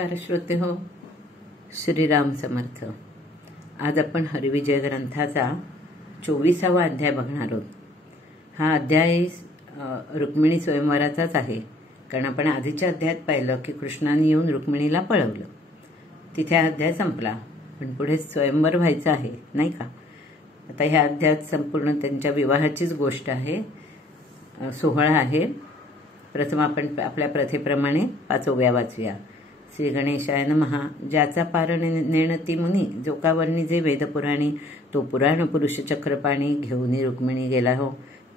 नमस्कार श्रोते हो, श्रीराम समर्थ। आज आपण हरिविजय ग्रंथाचा 24वा अध्याय बघणार आहोत। हा अध्याय रुक्मिणी स्वयंवराचाच आहे, कारण आपण आधीच्या अध्यायात पाहिलं की कृष्णाने येऊन रुक्मिणीला पळवलं, तिथे हा अध्याय संपला। पण पुढे स्वयंवर व्हायचं आहे, नाही का? आता ह्या अध्यायात संपूर्ण त्यांच्या विवाहाचीच गोष्ट आहे, सोहळा आहे। प्रथम आपण आपल्या प्रथेप्रमाणे 5 ओव्या वाचूया। श्री गणेशाय नमः। ज्याचा पार नेणती मुनी, जो का वर्णी जे वेदपुराणी, तो पुराण पुरुष चक्रपाणी, घेऊन रुक्मिणी गेला हो।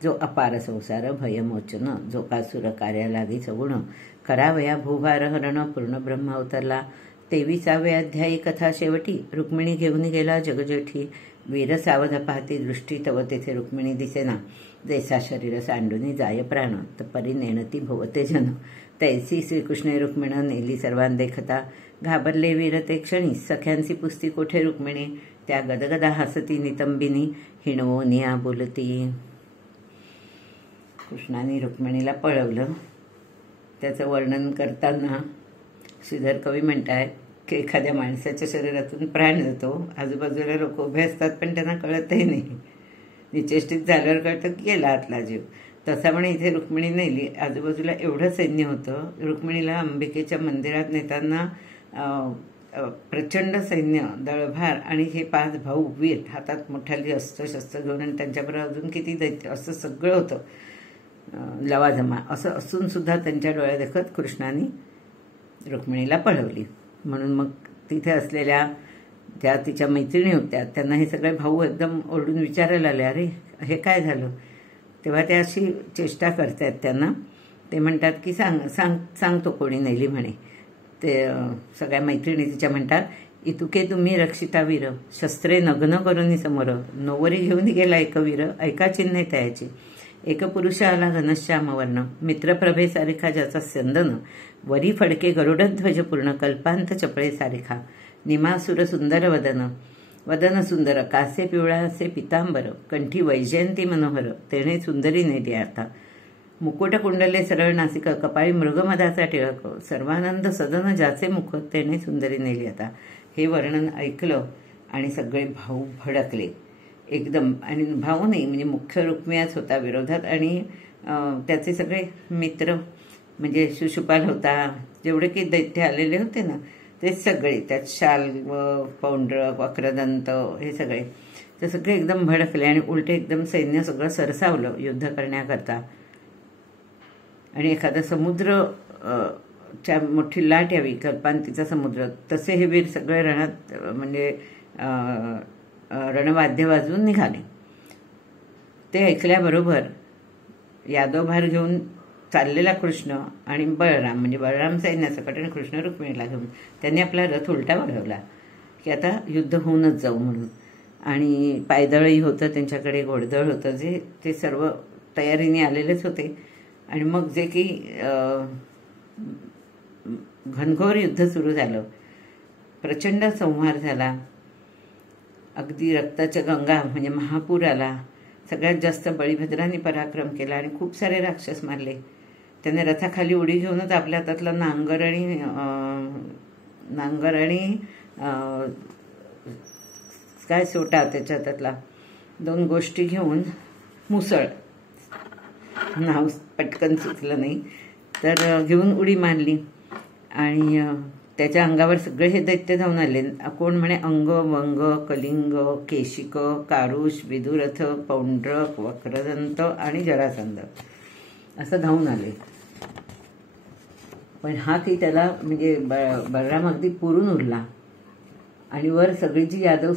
जो अपार संसार भयमोचन, जो का सुर कार्या लागी सगुण, करावया भूभार हरण, पूर्ण ब्रह्म अवतरला। 23वे अध्यायी कथा शेवटी, रुक्मिणी घेऊन गेला जगजेठी, वीर सावध पाहती दृष्टी, तव तेथे रुक्मिणी दिसेना, जैसा शरीर सांडूनी जाय प्राण, तपरी नेणती भोवते जन। तैसी श्रीकृष्णे रुक्मिण नेली सर्वान देखता, घाबरले वीर ते क्षणी, सख्यांची पुस्ती कोठे रुक्मिणी, त्या गदगदा हसती नितंबिनी, हिणवोनिया बोलती। कृष्णाने रुक्मिणीला पळवलं, त्याचं वर्णन करताना श्रीधर कवी म्हणतायत की एखाद्या माणसाच्या शरीरातून प्राण जातो, आजूबाजूला लोक उभे असतात पण त्यांना कळतही नाही, निचेष्टित झाल्यावर कळतं की गेला आतला जीव। तसा पण इथे रुक्मिणी नेली, आजूबाजूला एवढं सैन्य होतं। रुक्मिणीला अंबिकेच्या मंदिरात नेताना प्रचंड सैन्य, दळभार आणि हे 5 भाऊ वीर हातात मोठाली अस्त्रशस्त्र घेऊन, आणि त्यांच्याबरोबर अजून किती दैत्य, असं सगळं होतं लवाजमा। असं असून सुद्धा त्यांच्या डोळ्या देखत कृष्णाने रुक्मिणीला पळवली। म्हणून मग तिथे असलेल्या ज्या तिच्या मैत्रिणी होत्या त्यांना हे सगळे भाऊ एकदम ओरडून विचारायला आले, अरे हे काय झालं? तेव्हा ते अशी चेष्टा करतायत त्यांना। ते म्हणतात की सांगतो कोणी नेली म्हणे। ते सगळ्या मैत्रिणी तिच्या म्हणतात, इतुके तुम्ही रक्षिता वीर, शस्त्रे नग्न करून समोर, नोवरी घेऊन गेला एक वीर, ऐका चिन्हे त्याची। एक पुरुष आला घनश्याम वर्ण, मित्रप्रभे सारिखा ज्याचा स्यंदन, वरी फडके गरुडध्वज पूर्ण, कल्पांत चपळे सारिखा, निमासुर सुंदर वदन, वदन सुंदर, कासे पिवळा असे पितांबर, कंठी वैजयंती मनोहर, तेणे सुंदरी नेली आता। मुकुट कुंडले सरळ नासिक, कपाळी मृगमदाचा टिळक, सर्वानंद सदन ज्याचे मुख, तेणे सुंदरी नेली आता। हे वर्णन ऐकलं आणि सगळे भाऊ भडकले एकदम। आणि भाऊ नाही म्हणजे मुख्य रुक्मियाच होता विरोधात, आणि त्याचे सगळे मित्र म्हणजे शिशुपाल होता, जेवढे काही दैत्य आलेले होते ना ते सगळे, त्यात शाल व पौंड्रक वक्रदंत हे सगळे, ते सगळे एकदम भडकले आणि उलटे एकदम सैन्य सगळं सरसावलं युद्ध करण्याकरता। आणि एखादा समुद्र च्या मोठी लाट यावी, कल्पांतीचा समुद्र, तसे हे वीर सगळे रणात म्हणजे रणवाद्य वाजवून निघाले। ते ऐकल्याबरोबर यादवभार घेऊन चाललेला कृष्ण आणि बळराम, म्हणजे बळराम सैन्यासकट आणि कृष्ण रुक्मिणीला घेऊन, त्यांनी आपला रथ उलटा वळवला की आता युद्ध होऊनच जाऊ म्हणून। आणि पायदळही होतं त्यांच्याकडे, घोडदळ होतं, जे ते सर्व तयारीने आलेलेच होते। आणि मग जे की घनघोर युद्ध सुरू झालं, प्रचंड संहार झाला, अगदी रक्ताच्या गंगा म्हणजे महापूर आला। सगळ्यात जास्त बळीभद्राने पराक्रम केला आणि खूप सारे राक्षस मारले। त्याने रथाखाली उडी घेऊनच आपल्या हातातला नांगर आणि काय सोटा, त्याच्या हातातला 2 गोष्टी घेऊन, मुसळ नाव पटकन सुचलं नाही तर, घेऊन उडी मारली। आणि त्याच्या अंगावर सगळे हे दैत्य धावून आले। कोण म्हणे अंग, वंग, कलिंग, केशिक, कारुष, विदुरथ, पौंड्रक, वक्रदंत आणि जरासंध असं धावून आले। पण हा की त्याला म्हणजे बलराम अगदी पुरून उरला, आणि वर सगळी जी यादव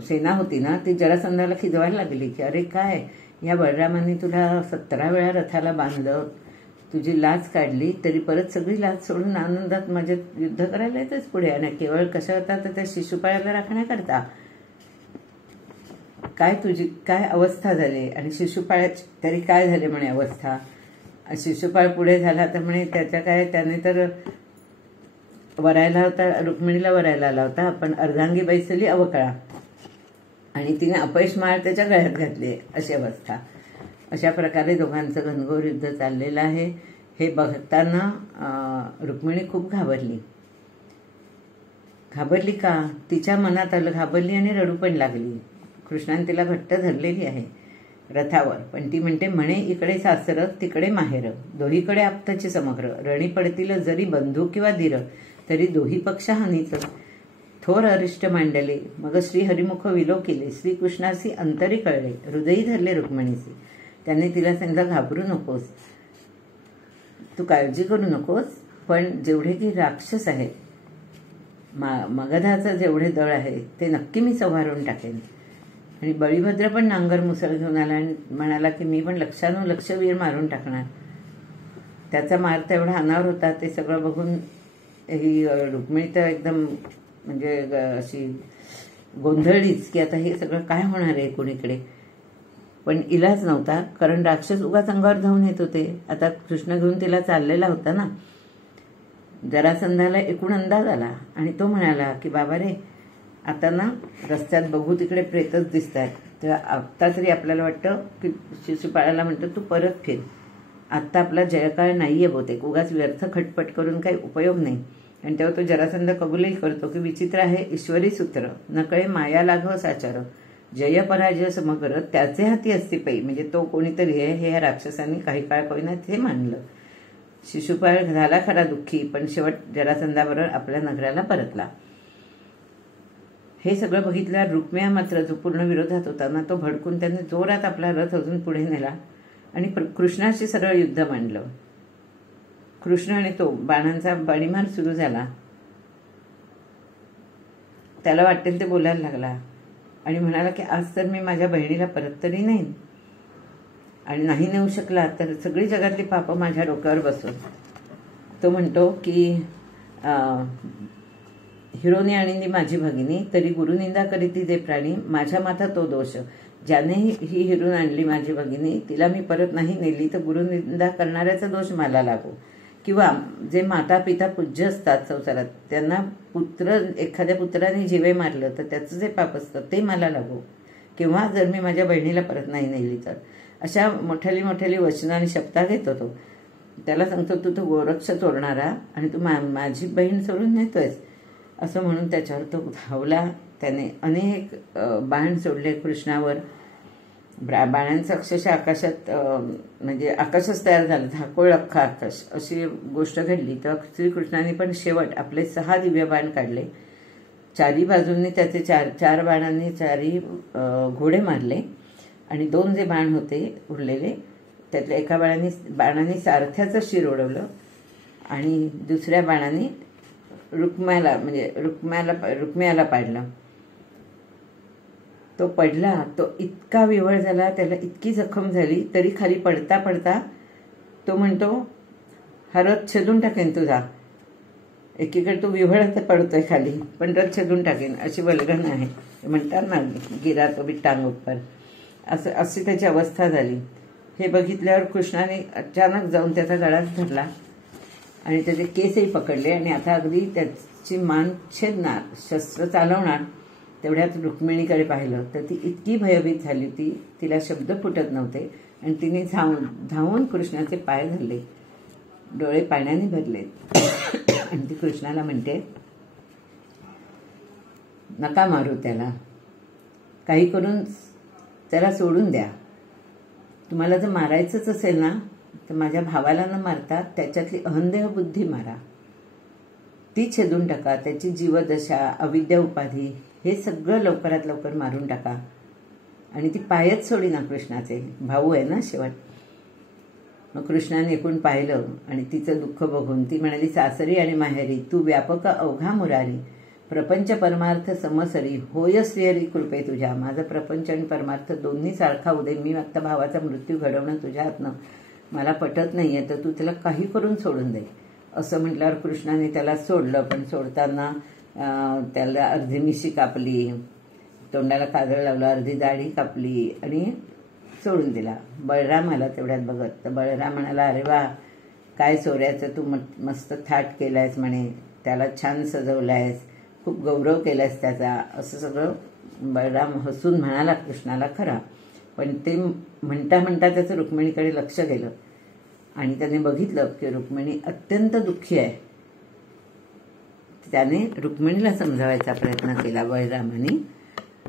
सेना होती ना ती जरासंधाला खिजवायला लागली की अरे काय, या बलरामाने तुला 17 वेळा रथाला बांधलं, तुझी लाच काढली, तरी परत सगळी लाच सोडून आनंदात माझ्यात युद्ध करायला येतेच पुढे, आणि केवळ कशा होता तर त्या शिशुपाळाला राखण्याकरता। काय तुझी काय अवस्था झाली, आणि शिशुपाळाची तरी काय झाले म्हणे अवस्था। शिशुपाळ पुढे झाला तर म्हणे त्याच्या काय, त्याने तर वरायला होता, रुक्मिणीला वरायला आला होता, पण अर्धांगी बैसली अवकळा, आणि तिने अपयश माळ त्याच्या गळ्यात घातली, अशी अवस्था। अशा प्रकारे दोघांचं घनघोर युद्ध चाललेलं आहे। हे बघताना रुक्मिणी खूप घाबरली घाबरली का? तिच्या मनात आलं घाबरली आणि रडू पण लागली. कृष्णाने तिला घट्ट धरलेली आहे रथावर, पण ती म्हणते म्हणे इकडे सासर तिकडे माहेर, दोहीकडे आपताचे समग्र, रणी पडतील जरी बंधू किंवा धीर, तरी दोही पक्ष हानीच. थोर अरिष्ट मांडले, मग श्री हरिमुख विलो केले, श्रीकृष्णासी अंतरी कळले, हृदयी धरले रुक्मिणीचे. त्याने तिला सांगितलं घाबरू नकोस, तू काळजी करू नकोस, पण जेवढे की राक्षस आहेत, मगधाचं जेवढे दळ आहे ते नक्की मी संहारून टाकेन. आणि बळीभद्र पण नांगर मुसळ घेऊन आला आणि म्हणाला की मी पण लक्षवीर मारून टाकणार. त्याचा मार तेवढा अनावर होता. ते सगळं बघून ही रुक्मिणी तर एकदम म्हणजे अशी गोंधळलीच की आता हे सगळं काय होणार आहे कोणीकडे. पण इलाज नव्हता, कारण राक्षस उगाच अंगावर धावून येत होते. आता कृष्ण घेऊन तिला चाललेला होता ना. जरासंधाला एकूण अंदाज आला आणि तो म्हणाला की बाबा रे, आता ना रस्त्यात बघू तिकडे प्रेतच दिसत आहेत, तेव्हा आत्ता तरी आपल्याला वाटतं की शिशुपाळाला म्हणतं तू परत फिर, आत्ता आपला जयकाळ नाहीये बहुतेक, उगाच व्यर्थ खटपट करून काही उपयोग नाही. आणि तेव्हा तो जरासंध कबूलही करतो की विचित्र आहे ईश्वरी सूत्र, नकळे माया लाघव साचार, जय पराजय समग्र, त्याचे हाती असती पै. म्हणजे तो कोणीतरी आहे हे या राक्षसांनी काही काळ कोईना ते मानलं. शिशुपाळ झाला खरा दुःखी, पण शेवट जरासंधाबरोबर आपल्या नगराला परतला. हे सगळं बघितल्यावर रुक्मिया मात्र जो पूर्ण विरोधात होता ना, तो भडकून त्याने जोरात आपला रथ अजून पुढे नेला आणि कृष्णाशी सरळ युद्ध मांडलं. कृष्ण आणि तो बाणांचा बडीमार सुरू झाला. त्याला वाटेल ते बोलायला लागला आणि म्हणाला की आज तर मी माझ्या बहिणीला परत तरी नेईन, आणि नाही नेऊ शकला तर सगळी जगातली पापं माझ्या डोक्यावर बसून. तो म्हणतो की हिरोनी आणि माझी भगिनी, तरी गुरुनिंदा करीती जे प्राणी, माझ्या माथा तो दोष, ज्याने ही हिरून आणली माझी भगिनी, तिला मी परत नाही नेली तर गुरुनिंदा करणाऱ्याचा दोष मला लागो. किंवा जे माता पिता पूज्य असतात संसारात, त्यांना एखाद्या पुत्राने जीवे मारलं तर त्याचं जे पाप असतं ते मला लागो. किंवा जर मी माझ्या बहिणीला परत नाही नेली तर. अशा मोठ्याली वचनं आणि शपथा घेत होतो. त्याला सांगतो तू तो गोरक्ष चोरणारा आणि तू माझी बहीण सोडून नेतोयस, असं म्हणून त्याच्यावर तो धावला. त्याने अनेक बाण सोडले कृष्णावर. बाणांचं अक्षरशः आकाशात म्हणजे आकाशच तयार झालं, झाकोळ अख्खा आकाश, अशी गोष्ट घडली. तेव्हा श्रीकृष्णाने पण शेवट आपले 6 दिव्य बाण काढले. चारी बाजूंनी त्याचे चार बाणांनी चारी घोडे मारले आणि 2 जे बाण होते उरलेले त्यातल्या एका बाणाने सारथ्याचं शिर ओढवलं आणि दुसऱ्या बाणाने रुक्म्याला पाडलं. तो पडला, तो इतका विव्हळ झाला, त्याला इतकी जखम झाली, तरी खाली पडता पडता तो म्हणतो हा रथ छेदून टाकेन तुझा. एकीकडे तो विव्हळ पडतोय खाली, पण रथ छेदून टाकेन अशी वल्गण आहे. म्हणतात ना गिरा तो बी टांग उपर, अशी त्याची अवस्था झाली. हे बघितल्यावर कृष्णाने अचानक जाऊन त्याचा गळाच धरला आणि त्याचे केसही पकडले आणि आता अगदी त्याची मान छेदणार, शस्त्र चालवणार. तेवढ्यात रुक्मिणीकडे पाहिलं तर ती इतकी भयभीत झाली होती, तिला शब्द फुटत नव्हते आणि तिने धावून कृष्णाचे पाय धरले, डोळे पाण्याने भरले आणि ती कृष्णाला म्हणते नका मारू त्याला, काही करून त्याला सोडून द्या. तुम्हाला जर मारायचंच असेल ना तर माझ्या भावाला न मारता त्याच्यातली अहंदेह बुद्धी मारा, ती छेदून टाका. त्याची जीवदशा, अविद्या उपाधी हे सगळं लवकरात लवकर मारून टाका. आणि ती पायच सोडी ना कृष्णाचे, भाऊ आहे ना शेवट. मग कृष्णाने एकूण पाहिलं आणि तिचं दुःख बघून ती म्हणाली सासरी आणि माहेरी तू व्यापक अवघा मुरारी, प्रपंच परमार्थ समसरी, होय श्रीहरी कृपे तुझ्या. माझं प्रपंच आणि परमार्थ दोन्ही सारखा उदे, मी आता भावाचा मृत्यू घडवणं तुझ्या हातनं मला पटत नाहीये, तर तू त्याला काही करून सोडून दे. असं म्हटल्यावर कृष्णाने त्याला सोडलं, पण सोडताना त्याला अर्धी मिशी कापली, तोंडाला काजळ लावलं, अर्धी दाढी कापली आणि सोडून दिला. बळराम आला तेवढ्यात बघत, तर बळराम म्हणाला अरे वा काय सोऱ्याचं तू मस्त थाट केलायस म्हणे, त्याला छान सजवलायस, खूप गौरव केलायस त्याचा, असं सगळं बळराम हसून म्हणाला कृष्णाला. खरा पण ते म्हणता त्याचं रुक्मिणीकडे लक्ष गेलं आणि त्याने बघितलं की रुक्मिणी अत्यंत दुःखी आहे. त्याने रुक्मिणीला समजावायचा प्रयत्न केला बळरामाने.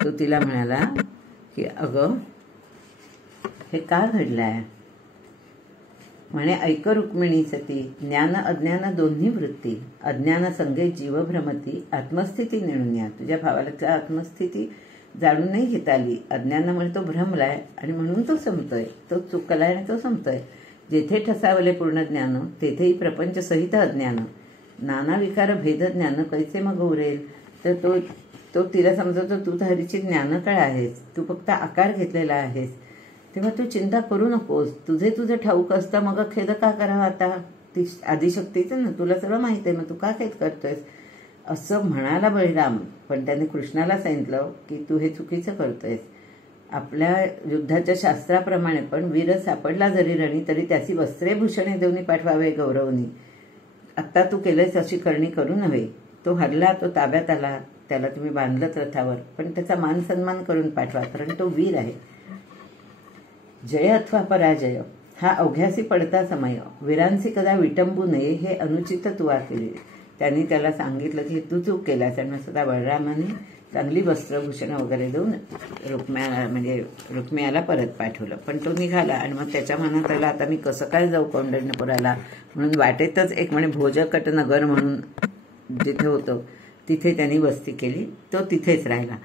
तो तिला म्हणाला की अगं हे का घडलं आहे. म्हणे ऐक रुक्मिणी सती, ज्ञान अज्ञान दोन्ही वृत्ती, अज्ञान संगे जीव भ्रमती, आत्मस्थिती नेणून या. तुझ्या भावाला आत्मस्थिती जाणून नाही घेता आली. अज्ञानामुळे तो भ्रमलाय आणि म्हणून तो संपतोय, तो चुकलाय आणि तो संपतोय. जेथे ठसावले पूर्ण ज्ञान, तेथेही प्रपंच सहित अज्ञान. नाना विकार भेद ज्ञान कैसे मग उरेल. तर तो तिला समजवतो, तू तर हरीची ज्ञानकळ आहेस, तू फक्त आकार घेतलेला आहेस, तेव्हा तू चिंता करू नकोस. तुझे ठाऊक असतं, मग खेद का करावा आता. ती आदिशक्तीचं ना, तुला सगळं माहिती आहे, मग तू का खेद करतोयस असं म्हणाला बळीराम. पण त्याने कृष्णाला सांगितलं की तू हे चुकीचं करतोयस. आपल्या युद्धाच्या शास्त्राप्रमाणे पण वीर सापडला जरी रणी, तरी त्याची वस्त्रे भूषणे देऊन पाठवावे गौरवनी. आत्ता तू केलंयस अशी करणी करू नव्हे. तो हरला, तो ताब्यात आला, त्याला तुम्ही बांधलंच रथावर, पण त्याचा मान सन्मान करून पाठवा, कारण तो वीर आहे. जय अथवा पराजय हा अवघ्यासी पडता समय, वीरांसी कदा विटंबू नये, हे अनुचित तुवा केले. त्यांनी त्याला सांगितलं की तू चूक केलास. आणि स्वतः बळरामाने चांगली वस्त्रभूषणं वगैरे देऊन रुक्मियाला परत पाठवलं. पण तो निघाला आणि मग त्याच्या मनात आला, आता मी कसं काय जाऊ कौंडिण्यपुराला. म्हणून वाटेतच एक म्हणे भोजकट नगर म्हणून जिथे होतं तिथे त्यांनी वस्ती केली. तो तिथेच राहिला.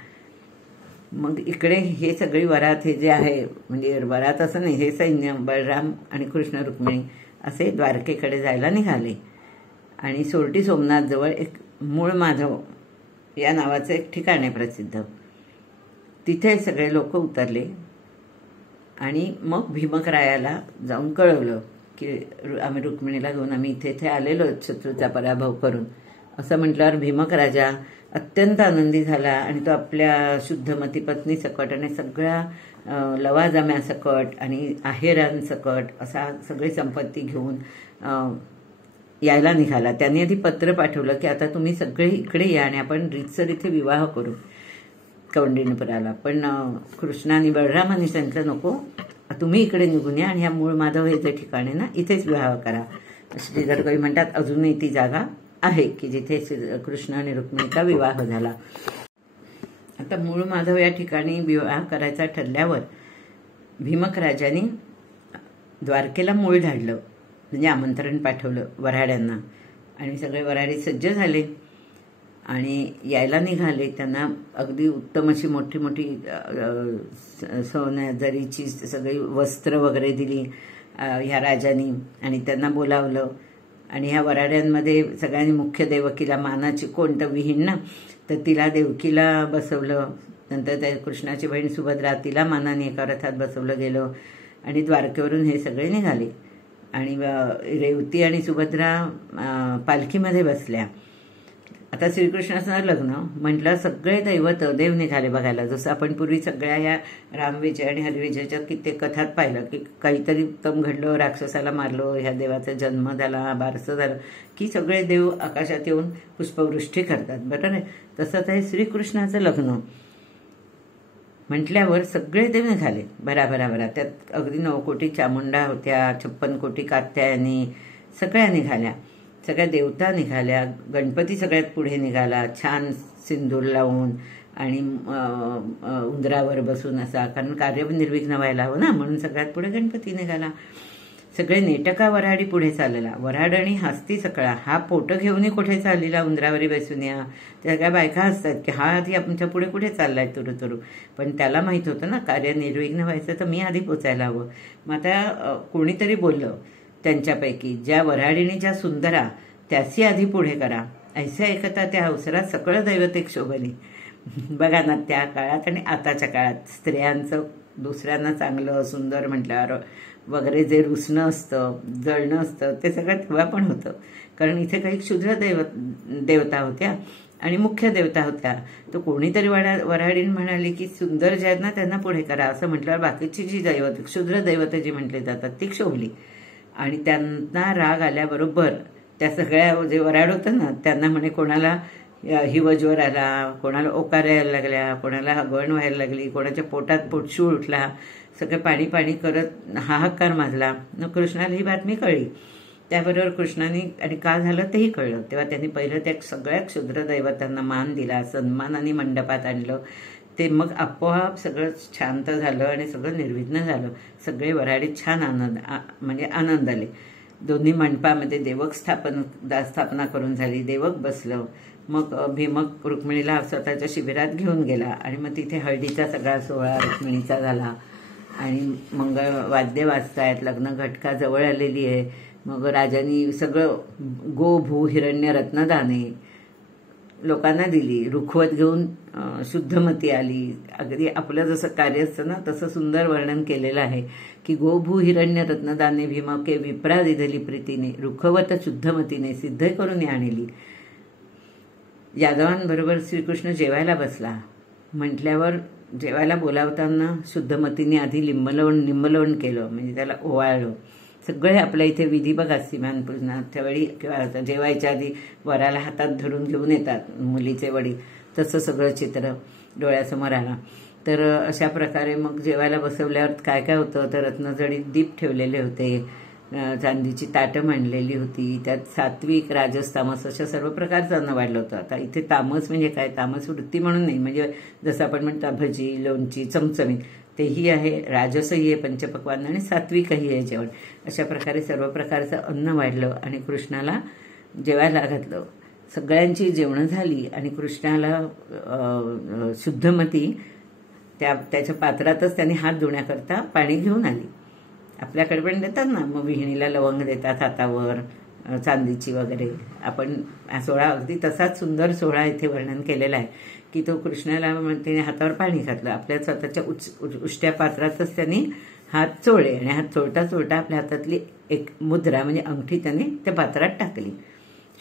मग इकडे हे सगळी वरात, हे जे आहे म्हणजे वरात असं नाही, हे सैन्य बळराम आणि कृष्ण रुक्मिणी असे द्वारकेकडे जायला निघाले. आणि सोरटी सोमनाथजवळ एक मूळ माधव या नावाचं एक ठिकाण आहे प्रसिद्ध. तिथे सगळे लोक उतरले आणि मग भीमकरायाला जाऊन कळवलं की आम्ही रुक्मिणीला घेऊन आम्ही इथे आलेलो शत्रूचा पराभव करून. असं म्हटल्यावर भीमक राजा अत्यंत आनंदी झाला आणि तो आपल्या शुद्धमती पत्नी सकट आणि सगळ्या लवाजम्यासकट आणि आहेरांसकट असा सगळी संपत्ती घेऊन यायला निघाला. त्यांनी आधी पत्र पाठवलं की आता तुम्ही सगळे इकडे या आणि आपण रीतसर इथे विवाह करू कौंडिण्यपुराला. पण कृष्ण आणि बळरामाने सांगितलं नको, तुम्ही इकडे निघून या आणि ह्या मूळ माधव हे जे ठिकाण आहे ना, इथेच विवाह करा. श्रीधर कवी म्हणतात अजूनही ती जागा आहे की जिथे कृष्ण आणि रुक्मिणीचा विवाह झाला. आता मूळ माधव या ठिकाणी विवाह करायचा ठरल्यावर भीमक राजाने द्वारकेला मूळ धाडलं, म्हणजे आमंत्रण पाठवलं वऱ्हाड्यांना. आणि सगळे वऱ्हाडी सज्ज झाले आणि यायला निघाले. त्यांना अगदी उत्तम अशी मोठी मोठी सोन्या जरीची सगळी वस्त्र वगैरे दिली ह्या राजांनी आणि त्यांना बोलावलं. आणि ह्या वऱ्हाड्यांमध्ये सगळ्यांनी मुख्य देवकीला, मानाची कोण तर विहीण ना, तर तिला देवकीला बसवलं. नंतर त्या कृष्णाची बहीण सुभद्रा, तिला मानाने एका रथात बसवलं गेलं आणि द्वारकेवरून हे सगळे निघाले. आणि रेवती आणि सुभद्रा पालखीमध्ये बसल्या. आता श्रीकृष्णाचं लग्न म्हटलं, सगळे दैवत देव निघाले बघायला. जसं आपण पूर्वी सगळ्या या रामविजय आणि हरिविजयच्या कित्येक कथात पाहिलं की काहीतरी उत्तम घडलं, राक्षसाला मारलं, ह्या देवाचा जन्म झाला, बारसं झालं की सगळे देव आकाशात येऊन पुष्पवृष्टी करतात, बरोबर आहे. तसंच हे श्रीकृष्णाचं लग्न म्हटल्यावर सगळे देव निघाले भरा. त्यात अगदी 9 कोटी चामुंडा होत्या, 56 कोटी कात्यायनी, सगळ्या निघाल्या. सगळ्या देवता निघाल्या. गणपती सगळ्यात पुढे निघाला, छान सिंदूर लावून आणि उंदरावर बसून असा, कारण कार्य निर्विघ्न व्हायला हवं ना, म्हणून सगळ्यात पुढे गणपती निघाला. सगळे नेटका वऱ्हाडी पुढे चाललेला. वऱ्हाडणी हसती सकळा, हा पोटं घेऊनही कुठे चाललेला, उंदरावरी बसून या. त्या सगळ्या बायका हसतात की हा आधी आमच्या पुढे कुठे चाललाय तुरु. पण त्याला माहित होतं ना, कार्य निर्विघ्न व्हायचं तर मी आधी पोचायला हवं. मग आता कोणीतरी बोललं त्यांच्यापैकी, ज्या वऱ्हाडीणीच्या सुंदरा त्याची आधी पुढे करा, ऐसा एकता त्या अवसरात सकळ दैवतेक शोभली. बघा ना, त्या काळात आणि आताच्या काळात स्त्रियांचं दुसऱ्यांना चांगलं सुंदर म्हटल्यावर वगैरे जे रुसणं असतं, जळणं असतं, ते सगळं तेव्हा पण होतं. कारण इथे काही क्षुद्र देवता होत्या आणि मुख्य देवता होत्या. तर कोणीतरी वऱ्हाडीण म्हणाली की सुंदर जे आहेत ना त्यांना पुढे करा, असं म्हटल्यावर बाकीची जी दैवत, क्षुद्र दैवत जी म्हटली जातात ती शोभली. आणि त्यांना राग आल्याबरोबर त्या सगळ्या जे वऱ्हाड होतं ना, त्यांना म्हणे कोणाला हिवज्वर आला, कोणाला ओकार यायला लागल्या, कोणाला हगवण व्हायला लागली, कोणाच्या पोटात पोटशूळ उठला, सगळं पाणी करत हाहाकार माजला. कृष्णाला ही बातमी कळली त्याबरोबर कृष्णाने आणि का झालं तेही कळलं. तेव्हा त्यांनी पहिलं त्या सगळ्या क्षुद्र दैवतांना मान दिला, सन्मानाने मंडपात आणलं. ते मग आपोआप सगळं शांत झालं आणि सगळं निर्विघ्न झालं. सगळे वऱ्हाडी छान म्हणजे आनंद आले. दोन्ही मंडपामध्ये देवक स्थापना करून झाली. देवक बसलं. मग भीमक रुक्मिणीला स्वतःच्या शिबिरात घेऊन गेला आणि मग तिथे हळदीचा सगळा सोहळा रुक्मिणीचा झाला आणि मंगळ वाद्य वाजतायत. लग्न घटका जवळ आलेली आहे. मग राजांनी सगळं गो भू हिरण्य रत्नदाने लोकांना दिली. रुखवत घेऊन शुद्धमती आली. अगदी आपलं जसं कार्य असतं ना तसं सुंदर वर्णन केलेलं आहे की गोभू हिरण्य रत्नदाने भीमके विप्रा दिधली प्रीतीने रुखवत शुद्धमतीने सिद्ध करून आणली. यादवांबरोबर श्रीकृष्ण जेवायला बसला म्हटल्यावर जेवायला बोलावताना शुद्धमतीने आधी निंबलवण केलं, म्हणजे त्याला ओवाळलं. सगळे आपल्या इथे विधी बघा सीमान पूजनाच्या वेळी किंवा जेवायच्या आधी वराला हातात धरून घेऊन येतात मुलीचे वडील, तसं सगळं चित्र डोळ्यासमोर आलं. तर अशा प्रकारे मग जेवायला बसवल्यावर काय काय होतं तर रत्नजडीत दीप ठेवलेले होते, चांदीची ताटं मांडलेली होती, त्यात सात्विक राजस तामस अशा सर्व प्रकारचं अन्न वाढलं होतं. आता इथे तामस म्हणजे काय, तामस वृत्ती म्हणून नाही, म्हणजे जसं आपण म्हणतो भजी लोणची चमचमीत तेही आहे, राजसही आहे पंचपक्वान्न आणि सात्विकही आहे जेवण. अशा प्रकारे सर्व प्रकारचं अन्न वाढलं आणि कृष्णाला जेवायला घातलं. सगळ्यांची जेवणं झाली आणि कृष्णाला शुद्धमती त्याच्या पात्रातच त्यांनी हात धुण्याकरता पाणी घेऊन आली. आपल्याकडे पण देतात ना, मग विहिणीला लवंग देतात हातावर चांदीची वगैरे. आपण सोहळा अगदी तसाच सुंदर सोहळा इथे वर्णन केलेला आहे की तो कृष्णाला तिने हातावर पाणी घातलं. आपल्या स्वतःच्या उष्ट्या पात्रातच त्यांनी हात चोळले आणि हात चोळता चोळता आपल्या हातातली एक मुद्रा म्हणजे अंगठी त्याने त्या पात्रात टाकली.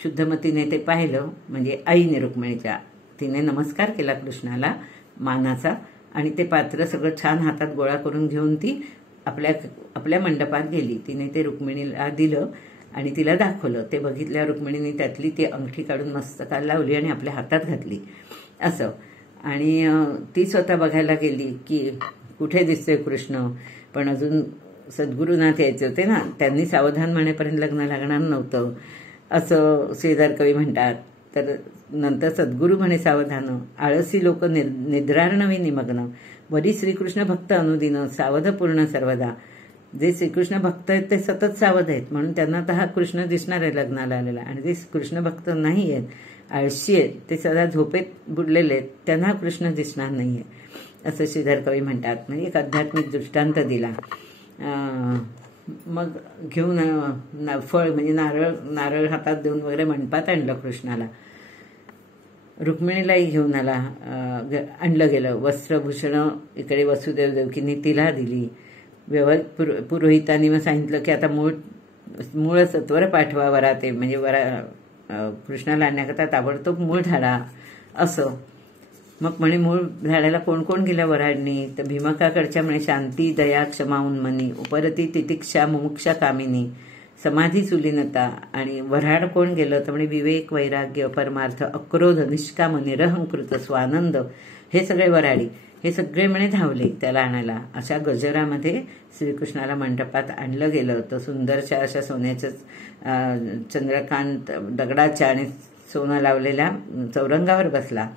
शुद्धमतीने ते पाहिलं, म्हणजे आईने रुक्मिणीच्या, तिने नमस्कार केला कृष्णाला मानाचा आणि ते पात्र सगळं छान हातात गोळा करून घेऊन ती आपल्या मंडपात गेली. तिने ते रुक्मिणीला दिलं आणि तिला दाखवलं. ते बघितल्यावर रुक्मिणीने त्यातली ती अंगठी काढून मस्तकाला लावली आणि आपल्या हातात घातली असं. आणि ती स्वतः बघायला गेली की कुठे दिसतोय कृष्ण, पण अजून सद्गुरुनाथ यायचे होते ना, त्यांनी सावधान म्हणेपर्यंत लग्न लागणार नव्हतं असं श्रीधर कवी म्हणतात. तर नंतर सद्गुरू म्हणे सावधान, आळसी लोक निद्रार्णवी निमग्न, वरी श्रीकृष्ण भक्त अनुदिन सावध पूर्ण सर्वदा. जे श्रीकृष्ण भक्त आहेत ते सतत सावध आहेत, म्हणून त्यांना तर हा कृष्ण दिसणार आहे लग्नाला आलेला. आणि जे कृष्ण भक्त नाही आहेत, आळशी आहेत, ते सदा झोपेत बुडलेले आहेत, त्यांना कृष्ण दिसणार नाहीये असं श्रीधर कवी म्हणतात. म्हणजे एक आध्यात्मिक दृष्टांत दिला. मग घेऊन फळ म्हणजे नारळ हातात देऊन वगैरे मंडपात आणलं कृष्णाला. रुक्मिणीलाही घेऊन आणलं गेलं. वस्त्रभूषण इकडे वसुदेव देवकीने तिला दिली. पुरोहितांनी मग सांगितलं की आता मूळ सत्वर पाठवा वराते, म्हणजे कृष्णाला आणण्याकरता ताबडतोब मूळ झाडा असं. मग म्हणे मूळ झाडाला कोण कोण गेलं वराडनी, तर भीमकाकडच्या म्हणे शांती दया क्षमा उन्मनी, उपरती तितिक्षा मुमुक्षा कामिनी, समाधी सुलीनता. आणि वऱ्हाड कोण गेलं तर म्हणे विवेक वैराग्य परमार्थ अक्रोध निष्काम निरहंकृत स्वानंद, हे सगळे वऱ्हाडी. हे सगळे म्हणे धावले त्याला आणायला. अशा गजरामध्ये श्रीकृष्णाला मंडपात आणलं गेलं. तर सुंदरशा अशा सोन्याच्या चंद्रकांत दगडाच्या आणि सोनं लावलेल्या चौरंगावर बसला.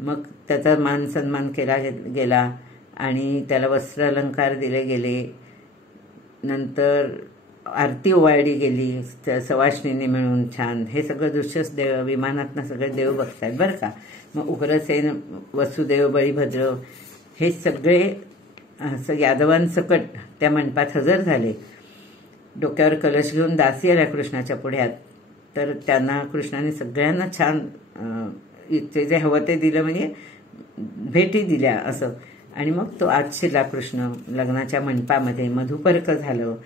मग त्याचा मान सन्मान केला गेला आणि त्याला वस्त्र अलंकार दिले गेले. नंतर आरती ओवाळली गेली सवाष्णीने मिळून छान. हे सगळं दृश्य विमानातनं सगळे देव बघतायत बरं का. मग उग्रसेन वसुदेव बळीभद्र हे सगळे यादवांसकट त्या मंडपात हजर झाले. डोक्यावर कलश घेऊन दासी आल्या कृष्णाच्या पुढ्यात. तर त्यांना कृष्णाने सगळ्यांना छान ते जे हवं ते दिलं, म्हणजे भेटी दिल्या असं. आणि मग तो आत शिरला कृष्ण लग्नाच्या मंडपामध्ये. मधुपर्क झालं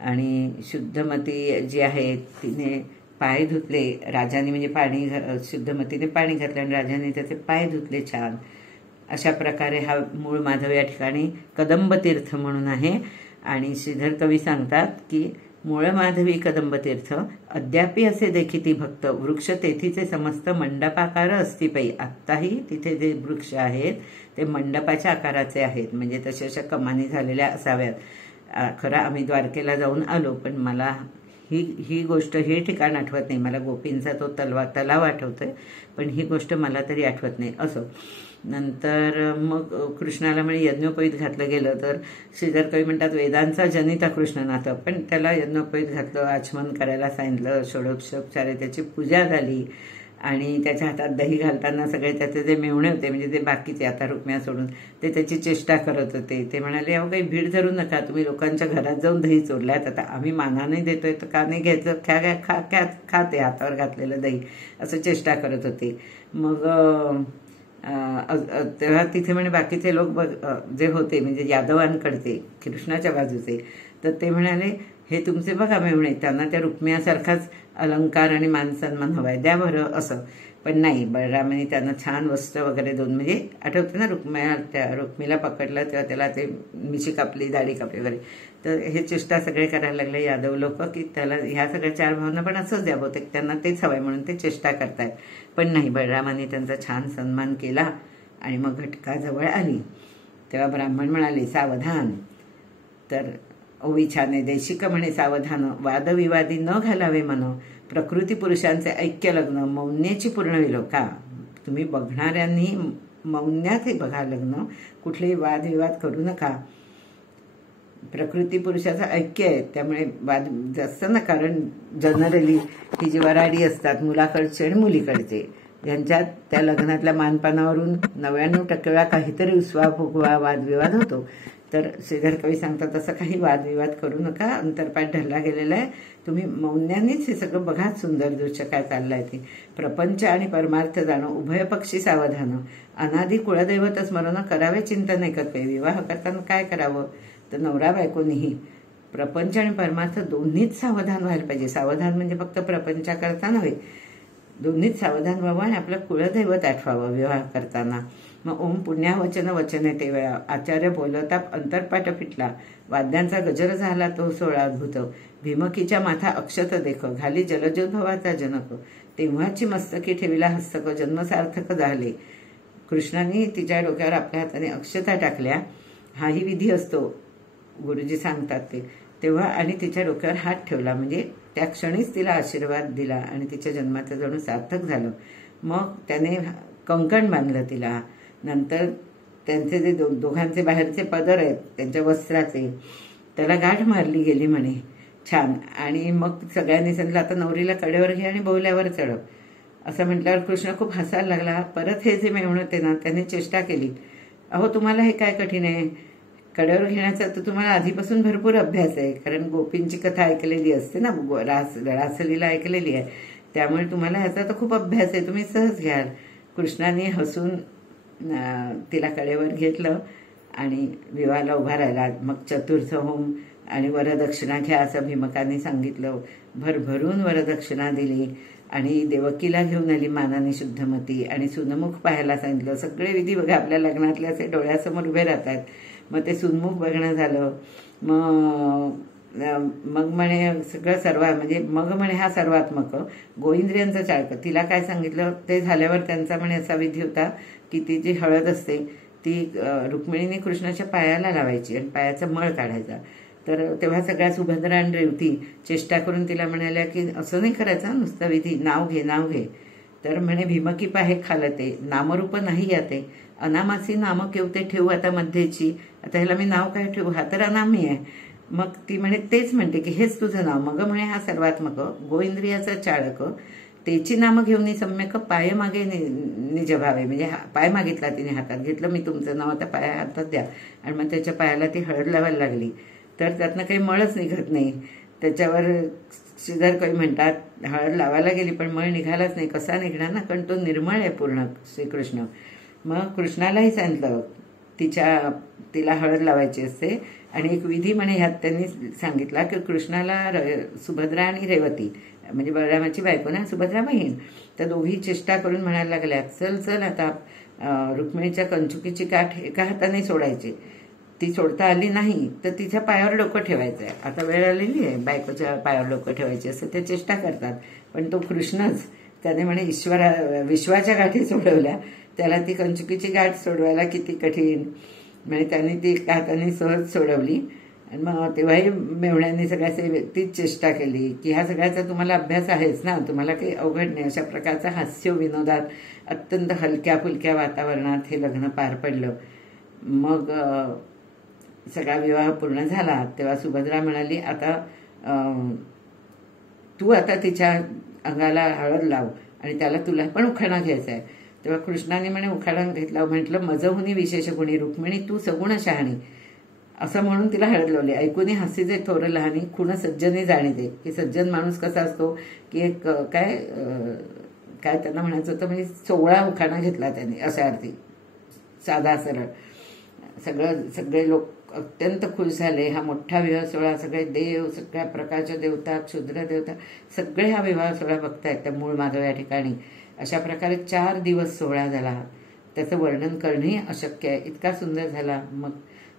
आणि शुद्धमती जी आहे तिने पाय धुतले. राजाने म्हणजे शुद्धमतीने पाणी घातलं आणि राजाने त्याचे पाय धुतले छान. अशा प्रकारे हा मूळ माधव या ठिकाणी कदंब तीर्थ म्हणून आहे. आणि श्रीधर कवी सांगतात की मूळ माधवी कदंब तीर्थ अद्यापि असे देखीती भक्त, वृक्ष तेथीचे समस्त मंडपाकार असती पै. आत्ताही तिथे जे वृक्ष आहेत ते मंडपाच्या आकाराचे आहेत, म्हणजे तशा कमानी झालेल्या असाव्यात. खरं आम्ही द्वारकेला जाऊन आलो, पण मला ही गोष्ट, हे ठिकाण आठवत नाही मला. गोपींचा तो तलाव आठवतोय, पण ही गोष्ट मला तरी आठवत नाही. असो, नंतर मग कृष्णाला म्हणजे यज्ञोपवीत घातलं गेलं. तर श्रीधर कवी म्हणतात वेदांचा जनिता कृष्णनाथ, पण त्याला यज्ञोपवीत घातलं, आचमन करायला सांगितलं, षोडशोपचारे त्याची पूजा झाली आणि त्याच्या हातात दही घालताना सगळे त्याचे जे मेवणे होते, म्हणजे ते बाकीचे आता रुक्म्या सोडून, ते त्याची चेष्टा करत होते. ते म्हणाले अहो काही भीड धरू नका, तुम्ही लोकांच्या घरात जाऊन दही चोरल्यात, आता आम्ही मानाने देतोय तर का नाही घ्यायचं, खा ते हातावर घातलेलं दही, असं चेष्टा करत होते. मग तेव्हा तिथे म्हणे बाकीचे लोक जे होते म्हणजे यादवांकडचे, कृष्णाच्या बाजूचे, तर ते म्हणाले हे तुमचे बघा मेवणे, त्यांना त्या रुक्मियासारखाच अलंकार आणि मानसन्मान हवाय, द्या बरं असं. पण नाही, बलरामाने त्यांना छान वस्त्र वगैरे दोन, म्हणजे आठवतं ना रुक्मिला पकडलं तेव्हा त्याला ते मिशी कापली, दाढी कापली वगैरे, तर हे चेष्टा सगळे करायला लागले यादव लोक की त्याला ह्या सगळ्या 4 भावना पण असंच द्या, बहुतेक त्यांना तेच हवंय म्हणून ते चेष्टा करतायत. पण नाही, बलरामाने त्यांचा छान सन्मान केला. आणि मग घटकाजवळ आली तेव्हा ब्राह्मण म्हणाले सावधान. तर ओवी छान आहे, देशिक म्हणे सावधान, वादविवादी न घालावे मन, प्रकृती पुरुषांचे ऐक्य लग्न, मौन्याची पूर्ण विलो. का तुम्ही बघणाऱ्यांनी मौन्यात हे बघा लग्न, कुठलेही वादविवाद करू नका. प्रकृती पुरुषाचं ऐक्य आहे, त्यामुळे वाद जास्त ना, कारण जनरली ही जी वराडी असतात मुलाकडचे आणि मुलीकडचे, ज्यांच्यात त्या लग्नातल्या मानपानावरून 99% वेळा काहीतरी उसवा फुगवा वादविवाद होतो. तर श्रीधर कवी सांगतात तसं काही वादविवाद करू नका, अंतरपाठ धरला गेलेला आहे, तुम्ही मौन्यानेच हे सगळं बघा, सुंदर दृश्य काय चाललंय ते. प्रपंच आणि परमार्थ जाणं, उभयपक्षी सावधान, अनादी कुळदैवत स्मरण, करावे चिंतन एकत्वे. विवाह करताना काय करावं, तर नवरा बायकोनीही प्रपंच आणि परमार्थ दोन्हीच सावधान व्हायला पाहिजे. सावधान म्हणजे फक्त प्रपंचा करता नव्हे, दोन्हीच सावधान व्हावं आणि आपलं कुळदैवत आठवावं विवाह करताना. मग ओम पुण्यावचन वचन ते वेळा, आचार्य बोलता अंतरपाठ फिटला, वाद्यांचा गजर झाला तो सोळा अद्भुत, भीमकीच्या माथा अक्षत देख, घाली जलजोद्भवाचा जनक, तेव्हाची मस्तकी ठेविला हस्तक, जन्मसार्थक झाले. कृष्णाने तिच्या डोक्यावर आपल्या हाताने अक्षता टाकल्या, हाही विधी असतो गुरुजी सांगतात ते. तेव्हा आणि तिच्या डोक्यावर हात ठेवला, म्हणजे त्या क्षणीच तिला आशीर्वाद दिला आणि तिच्या जन्माचं जणू सार्थक झालं. मग त्याने कंकण बांधलं तिला. नंतर त्यांचे जे दोघांचे बाहेरचे पदर आहेत त्यांच्या वस्त्राचे, त्याला गाठ मारली गेली म्हणे, छान. आणि मग सगळ्यांनी सांगितलं आता नवरीला कडेवर घे आणि बोहल्यावर चढव, असं म्हटल्यावर कृष्ण खूप हसायला लागला. परत हे जे मेवणे होते ना, त्यांनी चेष्टा केली, अहो तुम्हाला हे काय कठीण आहे, कडेवर घेण्याचा तर तुम्हाला आधीपासून भरपूर अभ्यास आहे, कारण गोपींची कथा ऐकलेली असते ना, रासलीला ऐकलेली आहे, त्यामुळे तुम्हाला ह्याचा तर खूप अभ्यास आहे, तुम्ही सहज घ्याल. कृष्णाने हसून तिला कडेवर घेतलं आणि विवाहाला उभा राहिला. मग चतुर्थ होम आणि वरदक्षिणा घ्या असं भीमकाने सांगितलं. भरभरून वरदक्षिणा दिली आणि देवकीला घेऊन आली मानाने शुद्धमती आणि सुनमुख पाहायला सांगितलं. सगळे विधी बघा आपल्या लग्नातले असे डोळ्यासमोर उभे राहतात. मग ते सुनमुख बघणं झालं. मग म्हणे सगळं सर्व, म्हणजे मग म्हणे हा सर्वात्मक गोइंद्रियांचं चाळक, तिला काय सांगितलं ते झाल्यावर त्यांचा म्हणे असा विधी होता की ती जी हळद असते ती रुक्मिणीने कृष्णाच्या पायाला लावायची आणि पायाचा मळ काढायचा. तर तेव्हा सगळ्या सुभद्रा आणि रेवती चेष्टा करून तिला म्हणाल्या की असं नाही करायचं, नुसतं विधी, नाव घे नाव घे. तर म्हणे भीमकी पाहे खालते, नामरूप नाही याते, अनामासी नाम केवते ठेवू आता मध्येची, आता ह्याला मी नाव काय ठेवू, हा तर अनामी आहे. मग ती म्हणे तेच म्हणते की हेच तुझं नाव. मग म्हणे हा सर्वात्मक गोइंद्रियाचा चाळक, तेची नामं घेऊन सम्यक पाय मागे निज भावे, म्हणजे पाय मागितला तिने, हातात घेतलं, मी तुमचं नाव आता पाया हातात द्या. आणि मग त्याच्या पायाला ती हळद लावायला लागली. तर त्यातनं काही मळच निघत नाही. त्याच्यावर श्रीधर कवी म्हणतात हळद लावायला गेली पण मळ निघालाच नाही. कसा निघणार ना, कारण तो निर्मळ आहे पूर्ण श्रीकृष्ण. मग कृष्णालाही सांगितलं तिला हळद लावायची असते. आणि एक विधी म्हणे ह्यात त्यांनी सांगितला की कृष्णाला सुभद्रा आणि रेवती म्हणजे बलरामाची बायको ना, सुभद्रा बहीण, तर दोघी चेष्टा करून म्हणायला लागल्या, चल चल आता रुक्मिणीच्या कंचुकीची काठ एका हाताने सोडायची. ती सोडता आली नाही तर तिच्या पायावर डोकं ठेवायचं आहे. आता वेळ आलेली आहे बायकोच्या पायावर डोकं ठेवायचे असं ते चेष्टा करतात. पण तो कृष्णच त्याने म्हणे विश्वाच्या गाठी सोडवल्या, त्याला ती कंचुकीची गाठ सोडवायला किती कठीण. म्हणजे त्याने ती हाताने सहज सोडवली आणि मग तेव्हाही मेहुण्यांनी सगळ्याचे तीच चेष्टा केली की ह्या सगळ्याचा तुम्हाला अभ्यास आहेच ना, तुम्हाला काही अवघड नाही. अशा प्रकारचा हास्य विनोदात अत्यंत हलक्या फुलक्या वातावरणात हे लग्न पार पडलं. मग सगळा विवाह पूर्ण झाला तेव्हा सुभद्रा म्हणाली, आता तू आता तिच्या अंगाला हळद लाव आणि त्याला तुला पण उखाणा घ्यायचा आहे. तेव्हा कृष्णाने म्हणे उखाणा घेतला. म्हटलं, मजहुनी विशेष गुणी रुक्मिणी तू सगुण शहाणी, असं म्हणून तिला हळद लावली. ऐकून हसीचे थोर लहानी खुण सज्जनी जाणीते, की सज्जन माणूस कसा असतो की एक काय त्यांना म्हणायचं होतं, म्हणजे 16 उखाणा घेतला त्यांनी, अशा अर्थी साधा सरळ. सगळे लोक अत्यंत खुश झाले. हा मोठा विवाह सोहळा, सगळे देव, सगळ्या प्रकारच्या देवता, क्षुद्र देवता सगळे हा विवाह सोहळा बघतायत त्या मूळ माधव या ठिकाणी. अशा प्रकारे 4 दिवस सोहळा झाला. त्याचं वर्णन करणंही अशक्य आहे, इतका सुंदर झाला. मग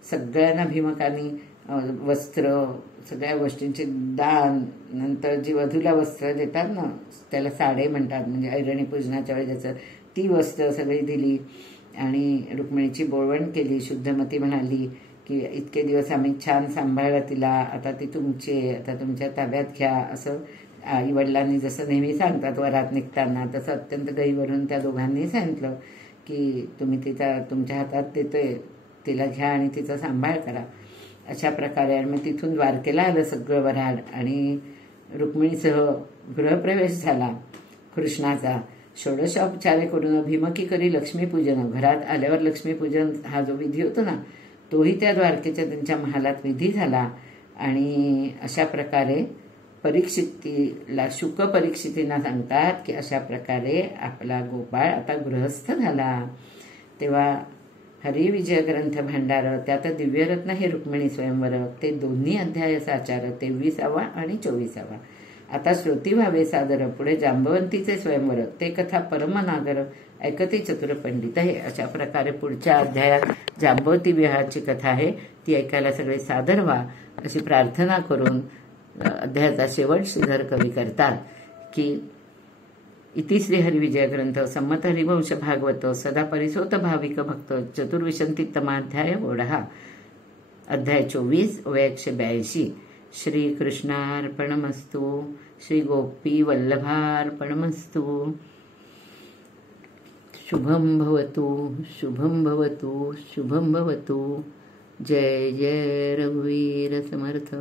सगळ्यांना भीमकांनी वस्त्र, सगळ्या गोष्टींचे दान, नंतर जी वधूला वस्त्र देतात ना त्याला साडे म्हणतात, म्हणजे ऐरणी पूजनाच्या वेळी त्याचं ती वस्त्र सगळी दिली आणि रुक्मिणीची बोळवण केली. शुद्धमती म्हणाली की इतके दिवस आम्ही छान सांभाळलं तिला, आता ती तुमची, आता तुमच्या ताब्यात घ्या, असं आई वडिलांनी जसं नेहमी सांगतात वरात निघताना, तसं अत्यंत गहीवरून त्या दोघांनी सांगितलं की तुम्ही तुमच्या हातात देतोय, तिला घ्या आणि तिचा सांभाळ करा. अशा प्रकारे आणि मग तिथून द्वारकेला आलं सगळं वऱ्हाड आणि रुक्मिणीसह गृहप्रवेश झाला कृष्णाचा. षोडशोपचारे करून भीमकी करी लक्ष्मीपूजन, घरात आल्यावर लक्ष्मीपूजन हा जो विधी होतो ना तोही त्या द्वारकेच्या त्यांच्या महालात विधी झाला. आणि अशा प्रकारे परीक्षितीला शुक परीक्षितींना सांगतात की अशा प्रकारे आपला गोपाळ आता गृहस्थ झाला. तेव्हा हरिविजय ग्रंथ भांडार, त्यात दिव्यरत्न हे रुक्मिणी स्वयंवर, ते दोन्ही अध्याय साचार 23वा आणि 24वा. आता श्रोती व्हावे सादर, पुढे जांबवंतीचे स्वयंवर, ते कथा परमनागर, ऐकती चतुर पंडित आहे. अशा प्रकारे पुढच्या अध्यायात जांबवती विवाहाची कथा आहे, ती ऐकायला सगळे सादर व्हा अशी प्रार्थना करून अध्यायाचा शेवट श्रीधर कवी करतात की इति श्री हरिविजय ग्रंथ सम्मत हरिवंश भागवत सदा परिसोत भाविक भक्त चतुर्विशंतितमाध्याय ओढा. अध्याय 24 व 182. श्री कृष्णार्पणमस्तु. श्री गोपी वल्लभार्पणमस्तु. शुभं भवतु, शुभं भवतु, शुभं भवतु. जय जय रघुवीर समर्थ.